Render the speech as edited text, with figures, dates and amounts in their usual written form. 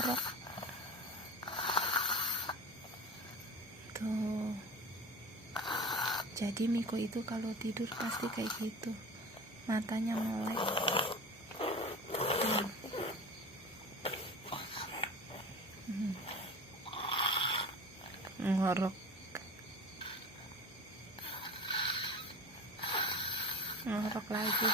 ngorok tuh. Jadi Miko itu kalau tidur pasti kayak gitu, matanya melek tuh. Ngorok lagi.